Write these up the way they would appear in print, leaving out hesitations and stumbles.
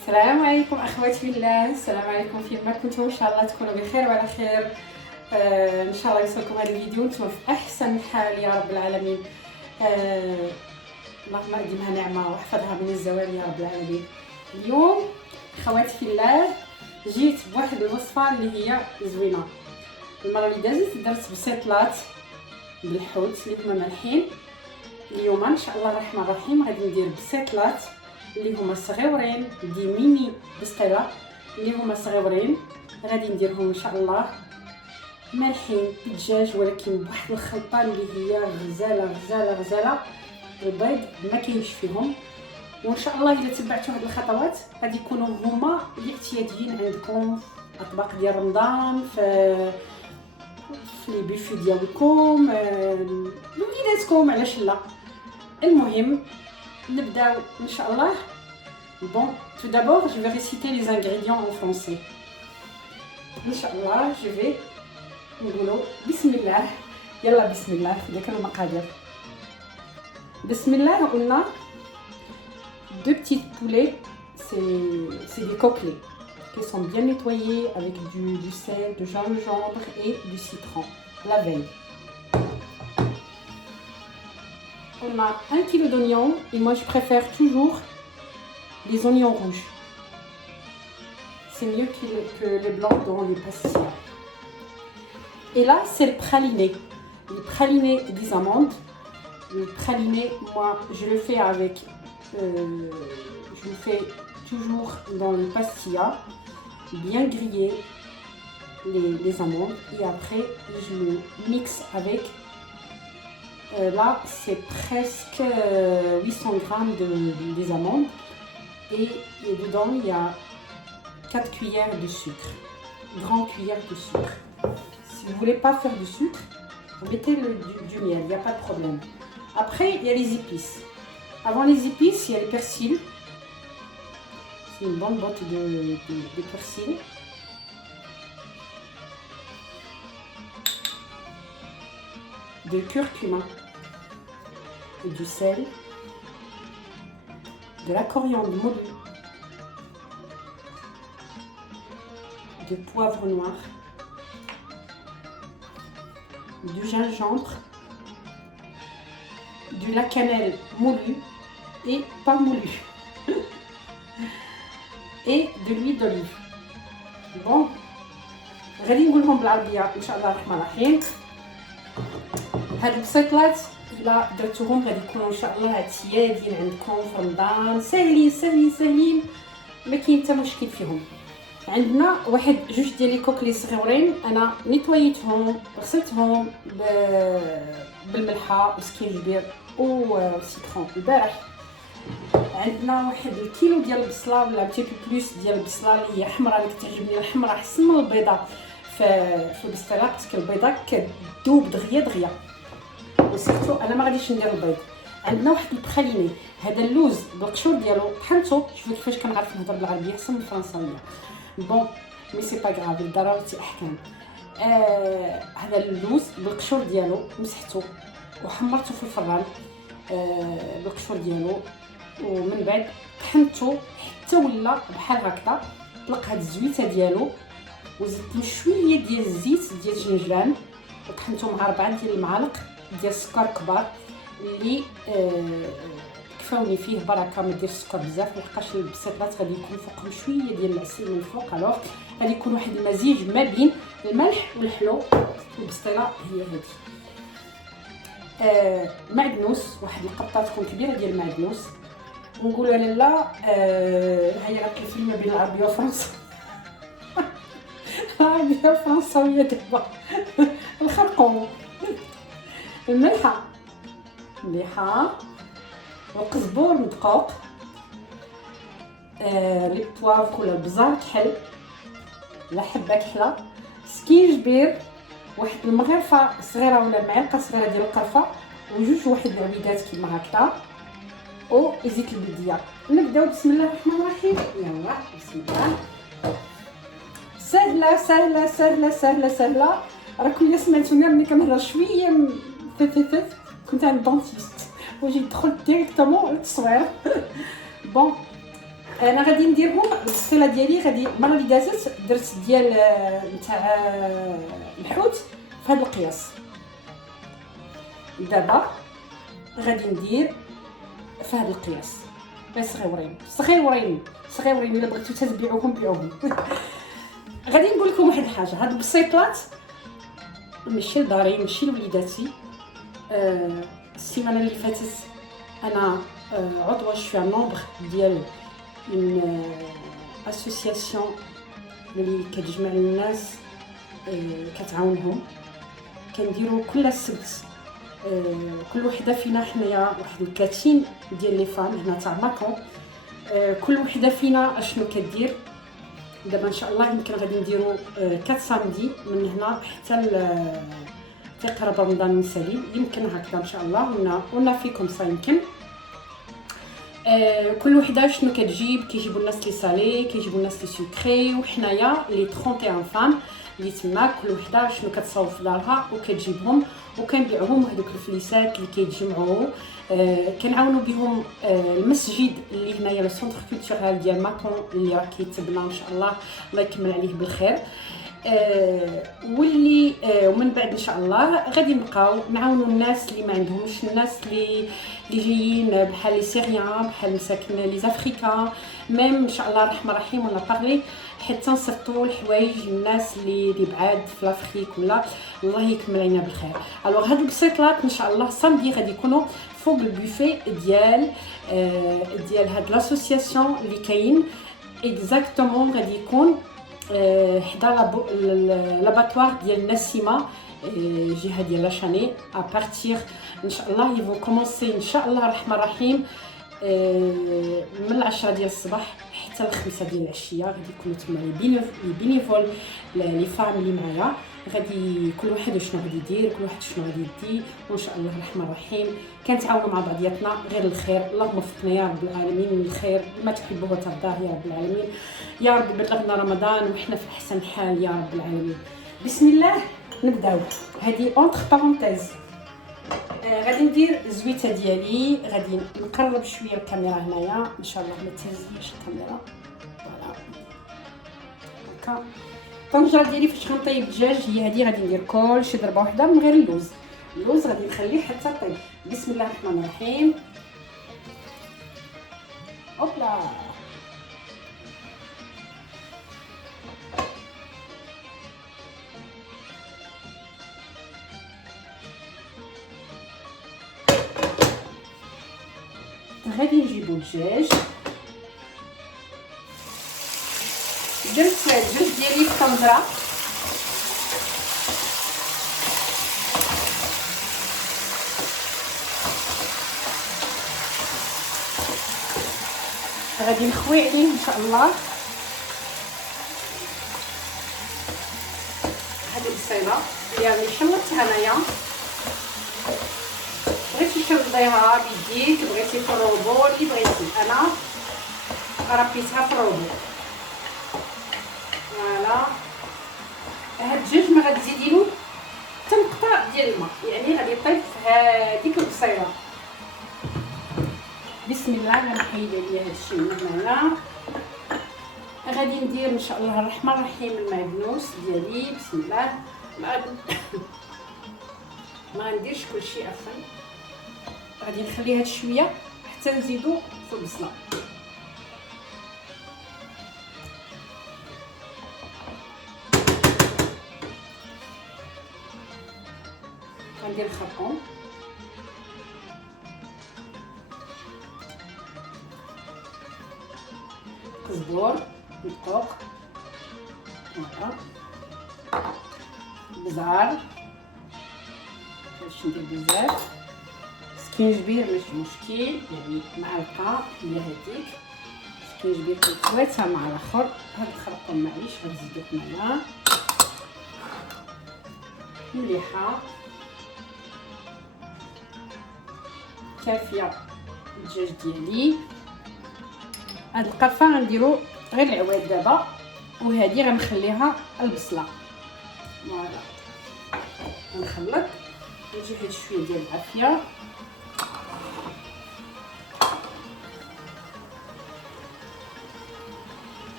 السلام عليكم اخواتي بالله. السلام عليكم فيما كنتم، ان شاء الله تكونوا بخير وعلى خير. ان شاء الله يوصلكم هذا الفيديو وانتم في احسن حال يا رب العالمين. اللهم اديمها نعمه واحفظها من الزوال يا رب العالمين. اليوم اخواتي في الله جيت بواحد الوصفه اللي هي زوينه. المره اللي دازت درت بسيطلات بالحوت اللي هما مالحين. اليوم ان شاء الله الرحمن الرحيم غادي ندير بسيطلات اللي هما صغيورين، دي ميني بسطيله اللي هما صغيورين. غادي نديرهم ان شاء الله مالحين بالدجاج، ولكن بواحد الخلطه اللي هي غزاله غزاله غزاله. البيض ما كاينش فيهم، وان شاء الله اذا تبعتوا هاد الخطوات غادي يكونوا هما الاعتياديين عندكم اطباق ديال رمضان في لي بيفي ديالكم لوليداتكم، علاش لا. المهم نبداو ان شاء الله. Bon, tout d'abord, je vais réciter les ingrédients en français. Inch'Allah, je vais نقولوا بسم الله. يلا بسم الله. ديك المقادير. بسم الله. قلنا deux petites poulets, c'est des coquelets qui sont bien nettoyés avec du sel, de gingembre et du citron la veille. On a 1 kg d'oignons et moi je préfère toujours les oignons rouges. C'est mieux que les blancs dans les pastilles. Et là, c'est le praliné. Le praliné des amandes. Le praliné, moi, je le fais avec... je le fais toujours dans les pastillas, bien griller les amandes. Et après, je le mixe avec... là, c'est presque 800 grammes des amandes. Et dedans, il y a 4 cuillères de sucre. Grande cuillère de sucre. Si vous ne voulez pas faire du sucre, vous mettez du miel, il n'y a pas de problème. Après, il y a les épices. Avant les épices, il y a le persil. C'est une bonne botte de persil. De curcuma. Et du sel. De la coriandre moulue, de poivre noir, du gingembre, de la cannelle moulue et pas moulue et de l'huile d'olive. Bon, غادي نقولهم بالعربيه ان شاء الله الرحمن الرحيم. هاد البسيطلات إلا درتوهم غادي يكونوا ان شاء الله اعتياديين عندكم في رمضان، ساهلين ساهلين ساهلين، ما كاين حتى مشكل فيهم. عندنا واحد جوج ديال لي كوكلي صغيورين، انا نيطويتهم غسلتهم بالملحه وسكينجبير وسيترون البارح. عندنا واحد الكيلو ديال البصله ولا بتي بلوس ديال البصله اللي هي حمراء، اللي كتعجبني الحمراء احسن من البيضاء في البسطيله، باسكو البيضاء كتذوب دغيا دغيا، وسيرتو انا ما غاديش ندير البيض. عندنا واحد البخاليني، هذا اللوز بالقشور ديالو طحنته. شوفوا كيفاش كنعرف نهضر بالعربيه احسن من الفرنساويه. بون مي سي با غراف، الضرورة احكام. هذا اللوز بالقشور ديالو مسحته وحمرته في الفران بالقشور ديالو، ومن بعد طحنته حتى ولا بحال هكذا. طلق هاد الزويته ديالو وزدت شويه ديال الزيت ديال الجنجلان وطحنته مع 4 ديال المعالق ديال السكر كبار اللي كفاوني فيه بركه. ما ديرش السكر بزاف لحقاش البسيطلات غادي يكون فوقهم شويه ديال العسل من الفوق. الوغ غادي يكون واحد المزيج ما بين الملح والحلو. البسطيله هي هذه. معدنوس، واحد القطه تكون كبيره ديال المعدنوس. ونقولوا لالا هيا راك الفيلم ما بين العربيه وفرنسا. العربيه وفرنساويه دابا. الخرقوم، الملحه مليحه، وقزبور مدقوق، لي بوافغ ولا البزار كحل لا حبه كحله، سكينجبير، واحد المغرفه صغيره ولا معلقه صغيره ديال القرفه، وجوج واحد العبيدات كيما هكذا، وزيت البلديه. نبداو بسم الله الرحمن الرحيم. يلا بسم الله. سهله سهله سهله سهله سهله. راكم سمعتوني ملي كنهضر شويه كنت عند دونتيست وجيت دخلت ديريكتومون للتصوير. بون انا غادي نديرهم البسطيله ديالي. غادي المره اللي دازت درت ديال نتاع الحوت في هذا القياس. دابا غادي ندير في هذا القياس صغيورين الا بغيتو تبيعوهم بيعوهم. غادي نقول لكم واحد الحاجه، هاد البسيطات ماشي لداري ماشي لوليداتي. السيمانه اللي فاتت انا عضوه شويه نومبر ديال اون اسوسياسيون اللي كتجمع الناس كتعاونهم. كنديروا كل السبت كل وحده فينا، حنايا واحد 30 ديال لي فام هنا تاع ماكون. كل وحده فينا اشنو كدير. دابا ان شاء الله يمكن غادي نديروا 4 سامدي من هنا حتى قرب رمضان المسالي، يمكن هكذا ان شاء الله. ونا فيكم يمكن كل وحده شنو كتجيب. كيجيبوا الناس لي سالي، كيجيبوا الناس لي سكري، وحنايا لي 31 فام اللي تما كل وحده شنو كتصاوب في دارها وكتجيبهم وكنبيعوهم. هذوك الفليسات اللي كيتجمعوا كنعاونوا بهم المسجد اللي هنايا لو سونتر كولتورال ديال ماكون اللي راه كيتبنى ان شاء الله يكمل عليه بالخير. واللي ومن بعد ان شاء الله غادي نبقاو نعاونوا الناس اللي ما عندهمش، الناس اللي جايين بحال لي سيريان، بحال مساكن لي زافريكان ميم ان شاء الله الرحمن الرحيم. ولا بارلي حتى نصيفطوا الحوايج للناس اللي بعاد في لافريك ولا الله يكمل علينا بالخير. الوغ هاد البسيطلات ان شاء الله سامدي غادي يكونوا فوق البوفي ديال هاد لاسوسياسيون اللي كاين اكزاكتومون. غادي يكون حدا لاباتوار ديال نسيمه جهه ديال لاشاني ابارتيغ ان شاء الله. يفو كومونسي ان شاء الله الرحمن الرحيم من 10 ديال الصباح حتى 5 ديال العشيه. غادي يكونوا تما لي بينيفول لي فام اللي معايا. غادي كل واحد شنو غادي يدير، كل واحد شنو غادي يدي، وان شاء الله الرحمن الرحيم كنتعاونوا مع بعضياتنا غير الخير. اللهم وفقنا يا رب العالمين للخير ما تحبه وترضاه يا رب العالمين. يا رب بلغنا رمضان وحنا في احسن حال يا رب العالمين. بسم الله نبداو. هذه اونتر بارونتيز غادي ندير الزويته ديالي. غادي نقرب شويه الكاميرا هنايا ان شاء الله ما تهزنيش الكاميرا. فوالا هكا. الطنجره ديالي فاش غنطيب الدجاج هي هذه. غادي ندير كلشي ضربه واحده من غير اللوز غادي نخليه حتى طيب. بسم الله الرحمن الرحيم. اوبلا غادي نجيبو الدجاج. درت الجوج ديالي في الطنجره. غادي نخوي عليه ان شاء الله هذه البصيله اللي حلطتها انايا. بغيتي تشربيها بيديك، بغيتي في الروبو اللي بغيتي. انا ربيتها في الروبو. فوالا هاد الدجاج ما غتزيدي له حتى مقطع ديال الماء، يعني غادي يطيب في هذيك البصيله. بسم الله غنحيد عليا هادشي من هنا. غادي ندير ان شاء الله الرحمن الرحيم المعدنوس ديالي. بسم الله. ما نديرش كلشي اصلا، غادي نخلي هاد شويه حتى نزيدو في البصله. غندير الخرقوم، كزبور، الدقوق، بزار، باش ندير بزاف، سكينجبير ماشي مشكل، يعني معلقه هي هذيك سكينجبير كيتواتها مع الاخر. هاد الخرقوم معليش غنزيدوه معنا مليحه كافيه. الدجاج ديالي هاد القرفه غنديرو غير العواد دابا، وهذه غنخليها البصله. فوالا غنخلط نجي هاد شويه ديال العافيه.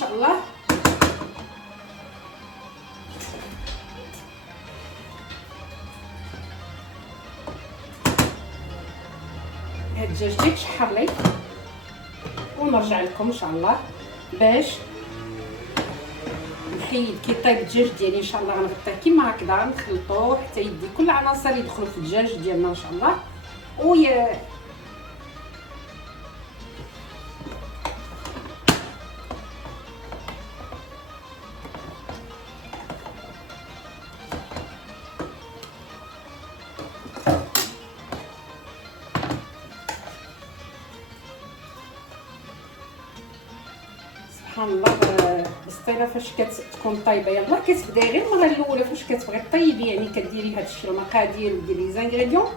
شاء الله. هاد الدجاج ديك شحر لي ونرجع لكم ان شاء الله باش نحيد. كي طيب الدجاج ديالي ان شاء الله غنغطيه كيما هكذا، نخلطوه حتى يدي كل العناصر يدخلوا في الدجاج ديالنا ان شاء الله. سبحان الله البسطيله فاش كتكون طايبه يلاه كتبداي غير المره الاولى فاش كتبغي طيبي، يعني كديري هادشي المقادير وديري لي زانغريديون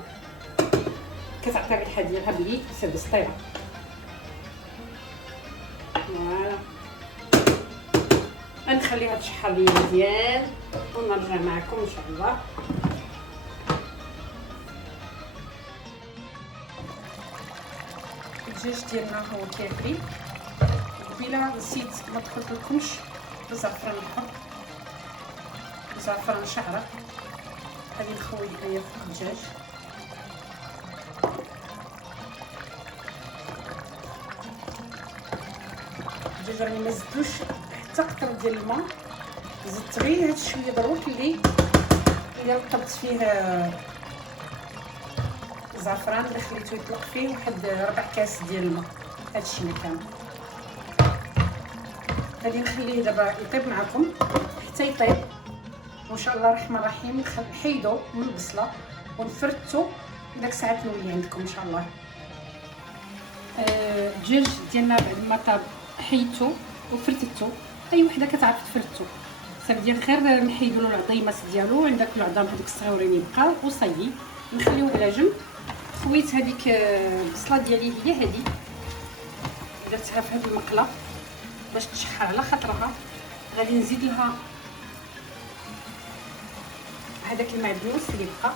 كتعطي الريحه ديالها بلي سي بسطيله. فوالا غنخليها تشحر لي مزيان ونرجع معكم ان شاء الله. الدجاج ديالنا هو كيغلي. قبيله نسيت ما دخلت لكمش الزعفران الحر، زعفران شعره، غادي نخوي هنايا في الدجاج. الدجاج راني ما زدتوش حتى قطره ديال الماء، زدت غير هاد شويه دروك اللي الا لقبت فيه الزعفران اللي خليته يطلق فيه واحد 4 كاس ديال الماء، هادشي ما كامل. غادي نخليه دابا يطيب معكم حتى يطيب وان شاء الله الرحمن الرحيم. نحيدو من البصله ونفرتو داك ساعات نولي عندكم ان شاء الله. الدجاج ديالنا بعد ما طاب حيدتو وفرتتو، اي وحده كتعرف تفرتو صافي ديال خير. نحيدو له العظيمات ديالو، عندك العظام هذوك الصغيورين يبقاو وصايي نخليوه على جنب. خويت هذيك البصله ديالي هي هذه درتها في هذه المقله باش تشحر على خاطرها. غادي نزيد لها هذاك المعدنوس اللي بقى،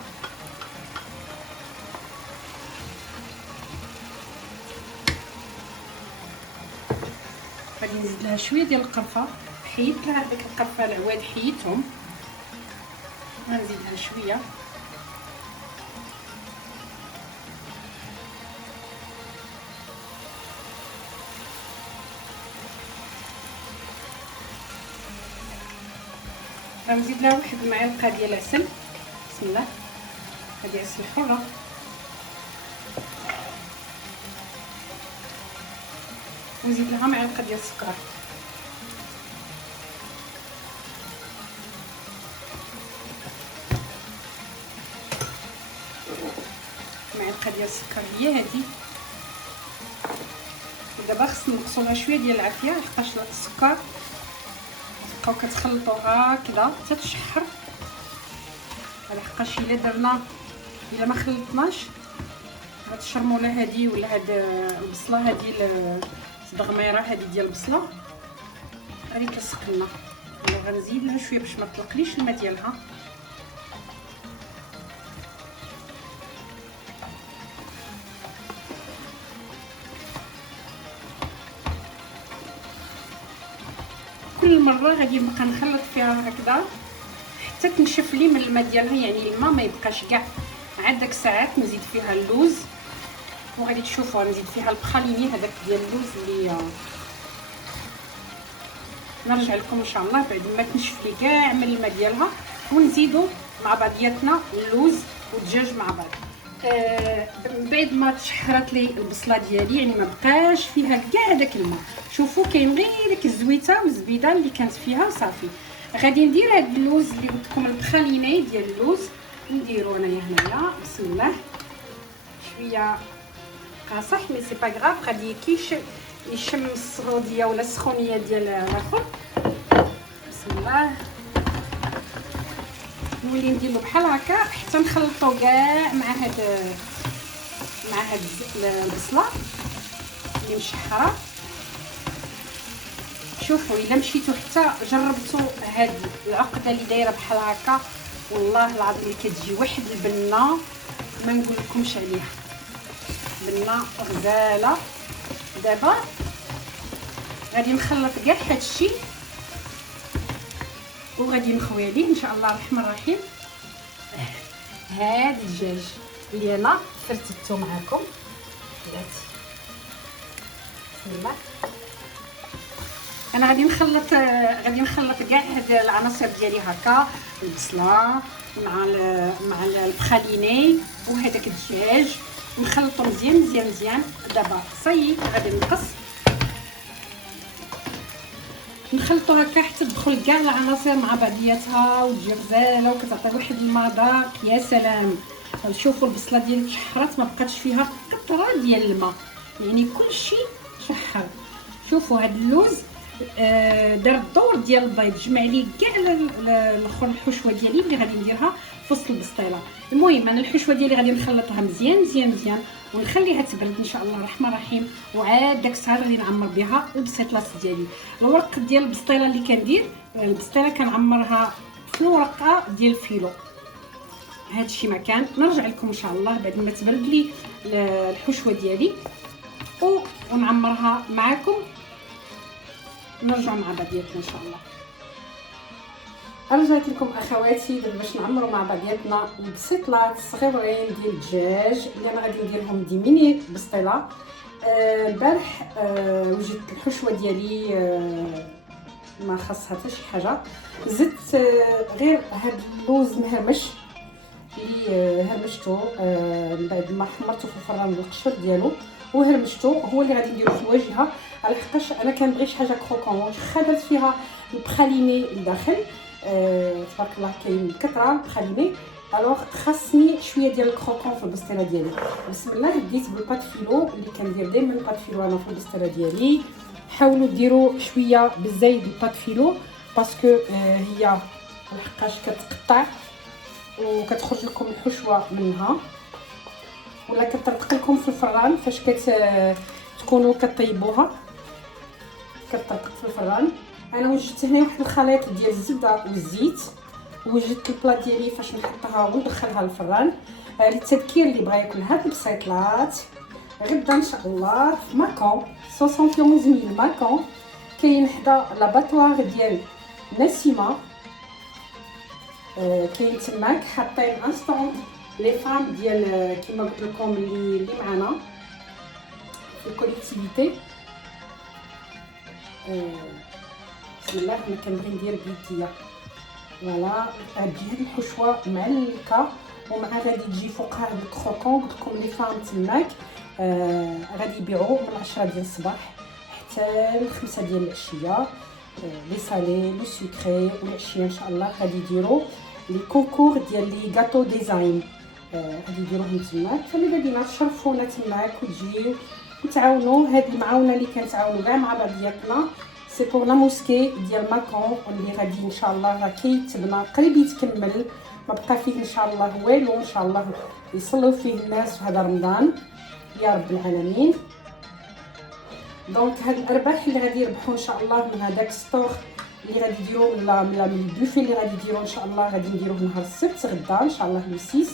غادي نزيد لها شويه ديال القرفه. حيدت لها هذاك القرفه العواد حيدتهم، غنزيد لها شويه. غنزيد لها واحد المعلقه ديال العسل، بسم الله، هذه عسل حره. ونزيد لها معلقه ديال السكر. معلقه ديال السكر هي هذه. ودابا خصنا نقصوها شويه ديال العافيه لحقاش السكر تبقاو كتخلطوها هكذا حتى تشحر. لحقاش الا درنا الا ما خلطناش هاد الشرموله هادي ولا هاد البصله هادي الصدغميره هادي ديال البصله غادي تلصق لنا. غنزيد لها شويه باش ما تطلقليش الماء ديالها. كل مره غادي نبقى نخلط فيها هكذا حتى تنشف لي من الماء ديالها، يعني الماء ما يبقاش كاع. عاد داك الساعات نزيد فيها اللوز وغادي تشوفوا نزيد فيها البخاليني هذاك ديال اللوز اللي نرجع لكم ان شاء الله بعد ما تنشف لي كاع من الماء ديالها. ونزيدوا مع بعضياتنا اللوز والدجاج مع بعض. من بعد ما تشحرت لي البصله ديالي يعني ما بقاش فيها كاع داك الماء، شوفوا كاين غير ديك الزويته والزبيده اللي كانت فيها وصافي. غادي ندير هاد اللوز اللي قلت لكم البخاليني ديال اللوز نديرو انايا هنايا بسم الله. شويه قاصح مي سي با غراف، غادي يشم الصغوديه ولا السخونيه ديال الاخر. بسم الله نولي نديرو بحال هكا حتى نخلطو كاع مع هاد البصله اللي مشحره. شوفوا الا مشيتو حتى جربتوا هاد العقده اللي دايره بحال هكا والله العظيم اللي كتجي واحد البنه ما نقول لكمش عليها، بنه غزاله. دابا غادي نخلط كاع هادشي وغادي نخوي عليه ان شاء الله الرحمن الرحيم. هاد الدجاج اللي انا فرتته معكم بلاتي. بسم الله. انا غادي نخلط كاع هاد العناصر ديالي هكا، البصله مع البخاليني وهذاك الدجاج، ونخلطو مزيان مزيان مزيان. دابا صاي غادي نقص نخلطو هكا حتى تدخل كاع العناصر مع بعضياتها وتجي غزاله وكتعطي واحد المذاق يا سلام. شوفوا البصله ديالي شحرات، ما بقاتش فيها قطره ديال الماء، يعني كلشي شحر. شوفوا هاد اللوز دار الدور ديال البيض، جمع لي كاع الاخر الحشوه ديالي اللي غادي نديرها في وسط البسطيله. المهم انا الحشوه ديالي غادي نخلطها مزيان مزيان مزيان ونخليها تبرد ان شاء الله الرحمن الرحيم. وعاد داك الساعه غادي نعمر بها البسيطلاط ديالي. الورق ديال البسطيله اللي كندير، البسطيله كنعمرها في الورقه ديال الفيلو. هادشي ما كان نرجع لكم ان شاء الله بعد ما تبرد لي الحشوه ديالي ونعمرها معكم. نرجع مع بعضياتنا ان شاء الله. رجعت لكم اخواتي دابا باش نعمروا مع بعضياتنا البسيطلات الصغيورين ديال الدجاج اللي انا غادي ندير لهم دي ميني بسطيله. البارح وجدت الحشوه ديالي ما خاصها حتى شي حاجه، زدت غير هاد اللوز مهرمش اللي هرمشتو من بعد ما حمرته في الفران بالقشر ديالو وهرمشتو، هو اللي غادي نديرو في الواجهه. على حقاش انا كنبغي شي حاجه كروكون، واخا درت فيها البخاليني لداخل تبارك الله كاين بكثره البخاليني، الوغ خاصني شويه ديال الكروكون في البسطيله ديالي. بسم الله. بديت بالبات فيلو اللي كندير دائما البات فيلو انا في البسطيله ديالي. حاولوا ديروا شويه بالزايد البات فيلو باسكو هي لحقاش كتقطع وكتخرج لكم الحشوه منها، ولا كترتق لكم في الفران فاش تكونوا كطيبوها كترتق في الفران. انا وجدت هنا واحد الخليط ديال الزبده والزيت، وجدت البلا ديالي فاش نحطها وندخلها للفران. للتذكير اللي بغا ياكل هاد البسيطلات غدا ان شاء الله في ماكون 71000 ماكون، كاين حدا لاباطوار ديال نسيمه، كاين تماك حاطين انستون لي فام ديال كيما قلت لكم اللي معنا في الكوليكتيفيتي. بسم الله. انا كنبغي ندير بيديا فوالا. غتجي هاد الحشوه معلكه ومع غادي تجي فوقها هاد الكروكون. قلت لكم لي فام تماك غادي يبيعوا من 10 ديال الصباح حتى ل 5 ديال العشيه. لي سالي لي سكري، والعشيه ان شاء الله غادي يديروا لي كونكور ديال لي غاتو ديزاين غادي يديروهم تماك. فالبنات شرفونا تماك وتجيو نتعاونوا. هاد المعاونه اللي كنتعاونوا كاع مع بعضياتنا سي بور لا موسكي ديال ماكون اللي غادي ان شاء الله راه كيتبنى قريب يتكمل، ما بقى فيه ان شاء الله والو. ان شاء الله يصلوا فيه الناس في هذا رمضان يا رب العالمين. دونك هاد الارباح اللي غادي يربحوا ان شاء الله من هذاك ستور اللي غادي يديروا من البوفي اللي غادي يديروا ان شاء الله غادي نديروه نهار السبت غدا ان شاء الله لو 6.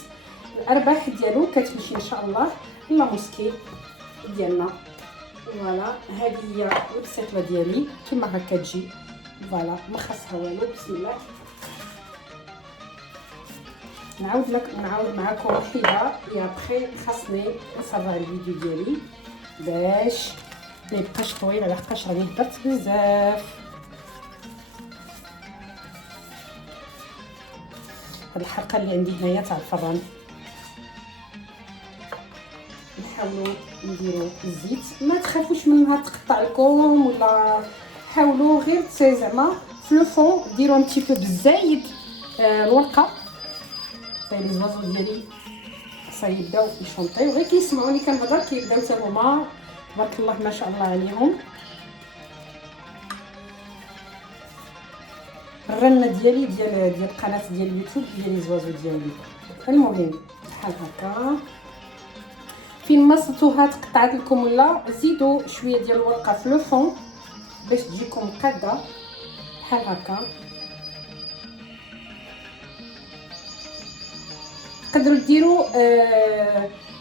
الارباح ديالو كتمشي ان شاء الله لا موسكي ديالنا. فوالا هذه هي البسيطله ديالي كما هكا تجي فوالا ما خاصها والو. بسم الله. نعاود معكم وحده يا بخي. خاصني نسرع الفيديو ديالي باش ما يبقاش طويل على حقاش راني هضرت بزاف. هاد الحلقه اللي عندي هنايا تاع الفران نحاولوا نديروا الزيت، ما تخافوش منها تقطع لكم ولا حاولوا غير زعما في لو فون ديروا ان تي بو بالزايد الورقه. صاي لي زوازو ديالي صاي يبداو يشونطيو غير كيسمعوني كنهضر كيبداو حتى هما تبارك الله ما شاء الله عليهم. الرنه ديالي ديال القناه ديال اليوتيوب ديال لي زوازو ديالي. المهم بحال هكا فين ما صرتوها تقطعت لكم ولا زيدوا شويه ديال الورقه في لو فون باش تجيكم قاده بحال هكا. تقدروا ديروا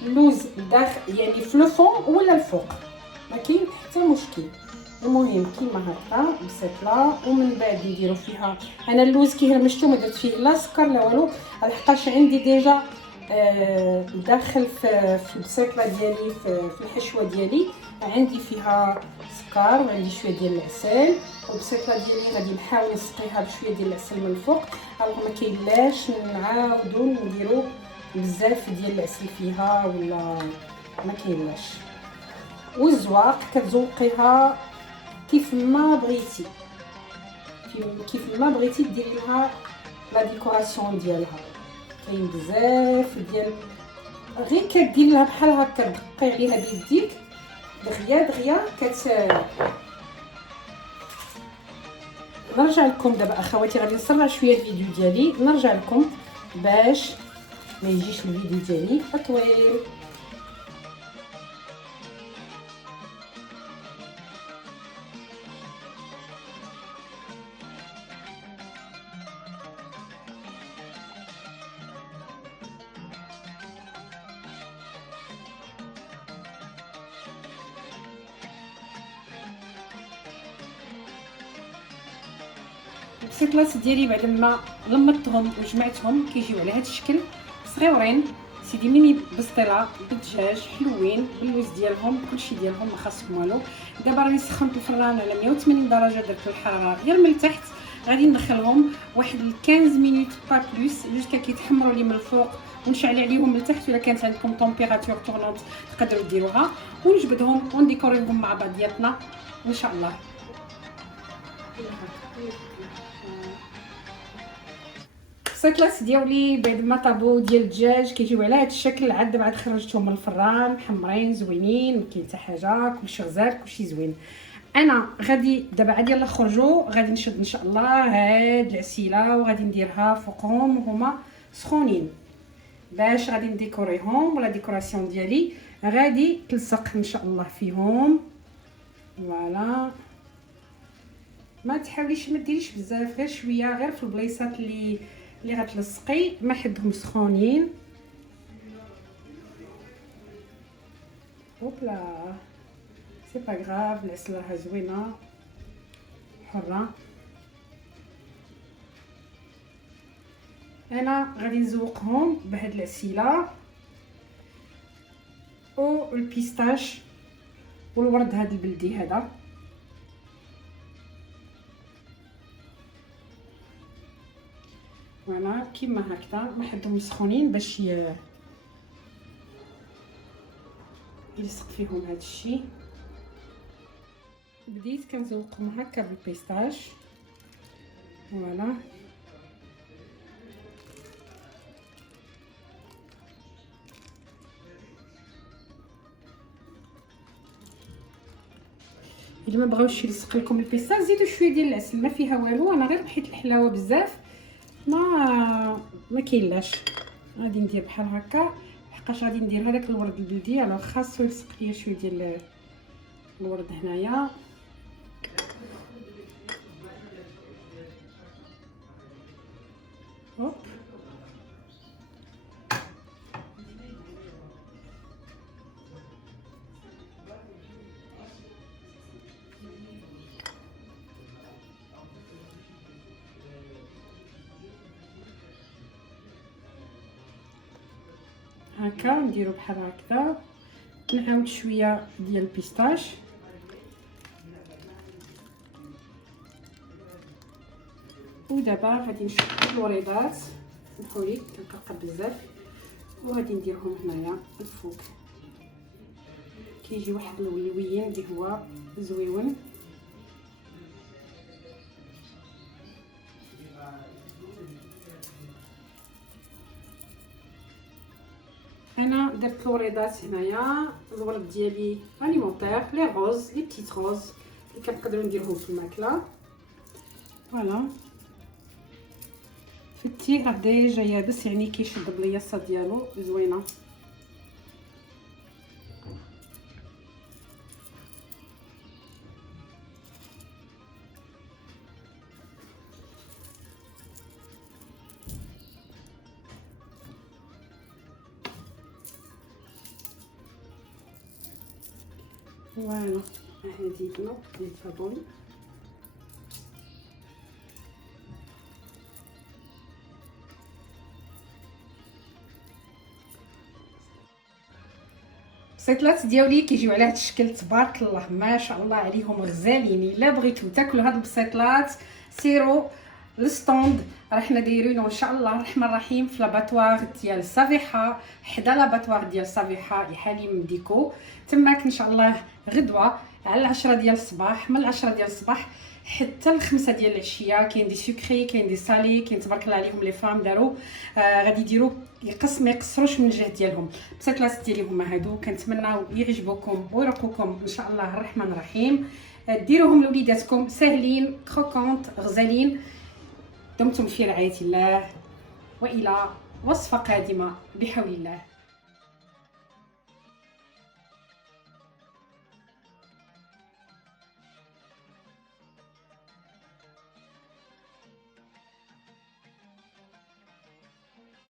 اللوز داخل يعني في لو فون ولا الفوق، ما كاين حتى مشكل. المهم كيما هكا بسيطله. ومن بعد نديرو فيها انا اللوز كي هرمشتو ما درت فيه لا سكر لا والو، لحقاش عندي ديجا داخل في البسيطله ديالي في الحشوه ديالي عندي فيها سكر وعندي شويه ديال العسل. والبسيطله ديالي غادي نحاول نسقيها بشويه ديال العسل من الفوق، الوغ ما كاينلاش نعاودو نديرو بزاف ديال العسل فيها ولا ما كاينلاش. والزواق كتزوقيها كيف ما بغيتي، كيف ما بغيتي ديري لها لا ديكوراسيون ديالها. كاين بزاف ديال غير كدير لها بحال هكا دقي عليها بيديك دغيا دغيا نرجع لكم دابا اخواتي، غادي نسرع شويه الفيديو ديالي نرجع لكم باش ما يجيش الفيديو ديالي طويل. البسيطلات ديالي بعد ما لمطتهم وجمعتهم كيجيو على هذا الشكل صغيورين. سيدي ميني بسطيله بالدجاج حلوين باللوز ديالهم كلشي ديالهم ما خاصكم والو. دابا راني سخنت الفران على 180 درجه، درت الحراره غير من التحت. غادي ندخلهم واحد 15 مينوت با بلوس جوسكا كيتحمروا لي من الفوق، ونشعل عليهم من التحت. ولا كانت عندكم طومبيراتور طورنونط تقدروا ديروها، ونجبدهم ونديكوريهم مع بعضياتنا ان شاء الله. البسيطلات ديالي بعد ما طابو ديال الدجاج كيجيو على هذا الشكل. عاد بعد خرجتهم من الفران محمرين زوينين، ما كاين حتى حاجه، كلشي غزال كلشي زوين. انا غادي دابا عاد يلا خرجوا، غادي نشد ان شاء الله هاد العسيله وغادي نديرها فوقهم وهما سخونين باش غادي نديكوريهم. ولا ديكوراسيون ديالي غادي تلصق ان شاء الله فيهم. فوالا ما تحاوليش ما ديريش بزاف، غير شويه، غير في البلايصات اللي غتلصقي ما حدهم سخونين. هوبلا سي با غراف، العسل راها زوينه حره. انا غادي نزوقهم بهاد العسيله والبيستاش والورد هذا البلدي هذا. فوالا كيما هكذا ما حدهم سخونين باش يلصق فيهم هذا الشيء. بديت كنزوقهم هكا بالبيستاش. فوالا الا ما بغاوش يلصق لكم البيستاش زيدوا شويه ديال العسل، ما فيها والو. انا غير حيت الحلاوه بزاف ما كاينلاش. غادي ندير بحال هكا لحقاش غادي ندير هذاك الورد البلدي، على خاصو يلصق ليا شويه ديال الورد هنايا. هوب هكا نديرو بحال هكذا. نعاود شويه ديال البيستاش ودابا غادي نشد الوريضات نحولي كنقرقب بزاف وغادي نديرهم هنايا الفوق. كيجي واحد الولويين اللي هو زويون. انا درت الوريضات هنايا الورد ديالي اليمونطير لي روز لي بتيت روز اللي كنقدروا نديرهم في الماكله. فوالا فتي راه ديجا يابس، يعني كيشد البليصه ديالو زوينه. فوالا هذه نوع ديال البابون. البسيطلات ديالي كيجيو على هذا الشكل تبارك الله ما شاء الله عليهم غزالين. الا بغيتو تاكلوا هاد البسيطلات سيروا للستوند، راه حنا دايرينو ان شاء الله الرحمن الرحيم في لاباتوار ديال صافيحه، حدا لاباتوار ديال صافيحه يا حليم ديكو. تماك ان شاء الله غدوه على 10 ديال الصباح، من 10 ديال الصباح حتى 5 ديال العشيه. كاين دي سكري كاين دي سالي، كاين تبارك الله عليهم لي فام داروا غادي يديروا ما يقصروش من الجهد ديالهم. بسيطلات ديالي هما هادو، كنتمناو يعجبوكم ويرقوكم ان شاء الله الرحمن الرحيم. ديروهم لوليداتكم، ساهلين كروكونط غزالين. دمتم في رعايه الله، والى وصفه قادمه بحول الله.